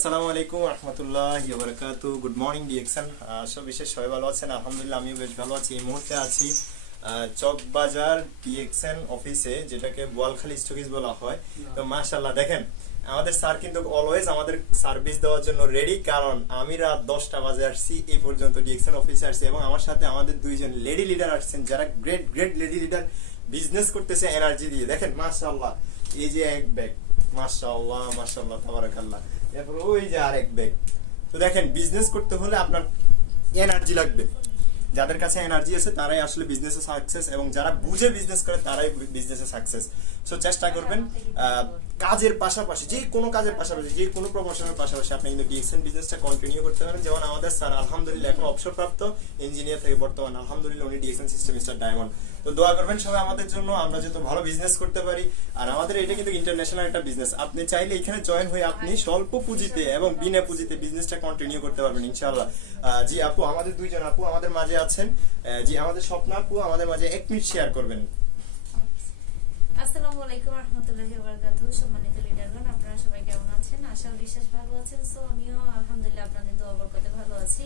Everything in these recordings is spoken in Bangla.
আসসালামু আলাইকুম রাহমাতুল্লাহি ওয়া বারাকাতুহু। Good morning DXN. সব বিশেষ সবাই ভালো আছেন? আলহামদুলিল্লাহ আমিও বেশ ভালো আছি। এই মুহূর্তে আছি চকবাজার ডিএক্সএন অফিসে, যেটাকে বোয়ালখালী স্টকিজ বলা হয়। তো মাশাআল্লাহ দেখেন, আমাদের স্যার কিন্তু অলওয়েজ আমাদের সার্ভিস দেওয়ার জন্য রেডি, কারণ আমি রাত 10টা বাজে আসছি, এই পর্যন্ত ডিএক্সএন অফিসে আসছি এবং আমার সাথে আমাদের দুইজন লেডি লিডার আসছেন, যারা great great lady leader business করতেছে এনার্জি দিয়ে। দেখেন মাশাআল্লাহ, এই যে এক ব্যাগ, মাশাআল্লাহ মাশাআল্লাহ তাবারাকাল্লাহ, এরপর ওই যে আরেক ব্যাগ। তো দেখেন, বিজনেস করতে হলে আপনার এনার্জি লাগবে। যাদের কাছে এনার্জি আছে তারাই আসলে বিজনেসে সাকসেস, এবং যারা বুঝে বিজনেস করে তারাই বিজনেসে সাকসেস। সো চেষ্টা করবেন কাজের পাশাপাশি, যে কোনো কাজের পাশাপাশি, যে কোনো প্রমোশনের পাশাপাশি আপনি কিন্তু ডিএক্সএন বিজনেসটা কন্টিনিউ করতে পারেন। যেমন আমাদের স্যার আলহামদুলিল্লাহ এখন অবসরপ্রাপ্ত ইঞ্জিনিয়ার থেকে বর্তমান আলহামদুলিল্লাহ উনি ডিএক্সএন সিস্টেম মিস্টার ডায়মন্ড। তো দোয়া করবেন সবাই আমাদের জন্য, আমরা যত ভালো বিজনেস করতে পারি। আর আমাদের এটা কিন্তু ইন্টারন্যাশনাল একটা বিজনেস। আপনি চাইলে এখানে জয়েন হয়ে আপনি স্বল্প পুঁজিতে এবং বিনা পুঁজিতে বিজনেসটা কন্টিনিউ করতে পারবেন ইনশাআল্লাহ। জি আপু, আমাদের দুইজন আপু আমাদের মাঝে আছেন। জি আমাদের স্বপ্ন আপু আমাদের মাঝে 1 মিনিট শেয়ার করবেন। আসসালামু আলাইকুম রাহমাতুল্লাহি ওয়া বারাকাতুহু। সম্মানিত লিডারগণ, আপনারা সবাই কেমন আছেন? আশা বিশ্বাস ভালো আছেন। সো আমিও আলহামদুলিল্লাহ আপনাদের দোয়া বরকতে ভালো আছি।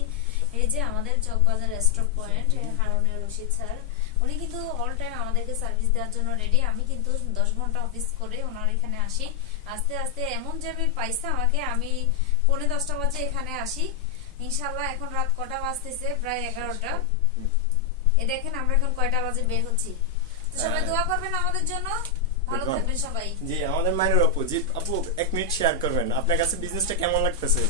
এই যে আমাদের চকবাজার স্টক পয়েন্ট হারুনের রশিদ স্যার, উনি কিন্তু অল টাইম আমাদেরকে সার্ভিস দেওয়ার জন্য রেডি। আমি কিন্তু 10 ঘন্টা অফিস করে ওনার এখানে আসি। আস্তে আস্তে এমন যে আমি পাইছে আমাকে, আমি 10:45 বাজে এখানে আসি ইনশাআল্লাহ। এখন রাত কটা বাজতেছে? প্রায় 11টা। এ দেখেন আমরা এখন কয়টা বাজে বের হচ্ছি। তো সবাই দোয়া করবেন আমাদের জন্য, ভালো থাকবেন সবাই। জি আমাদের মাইনুর আপু, জি আপু 1 মিনিট শেয়ার করবেন, আপনার কাছে বিজনেসটা কেমন লাগতেছে?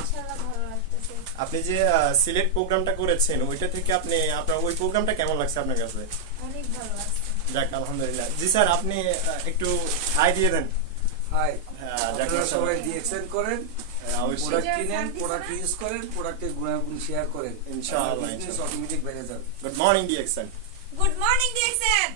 ইনশাআল্লাহ ভালো লাগতেছে। আপনি যে সিলেট প্রোগ্রামটা করেছেন, ওইটা থেকে আপনি আপনার ওই প্রোগ্রামটা কেমন লাগছে আপনার কাছে? অনেক ভালো লাগছে। যাক আলহামদুলিল্লাহ। জি স্যার, আপনি একটু হাই দিয়ে দেন। হাই, যাক আপনারা সবাই ডিএক্সএন করেন, অবশ্যই প্রোডাক্ট কিনেন, প্রোডাক্ট ইউজ করেন, প্রোডাক্টের গুণাগুণ শেয়ার করেন, ইনশাআল্লাহ বিজনেস অটোমেটিক বেড়ে যাবে। Good morning DXN. Good morning DXN.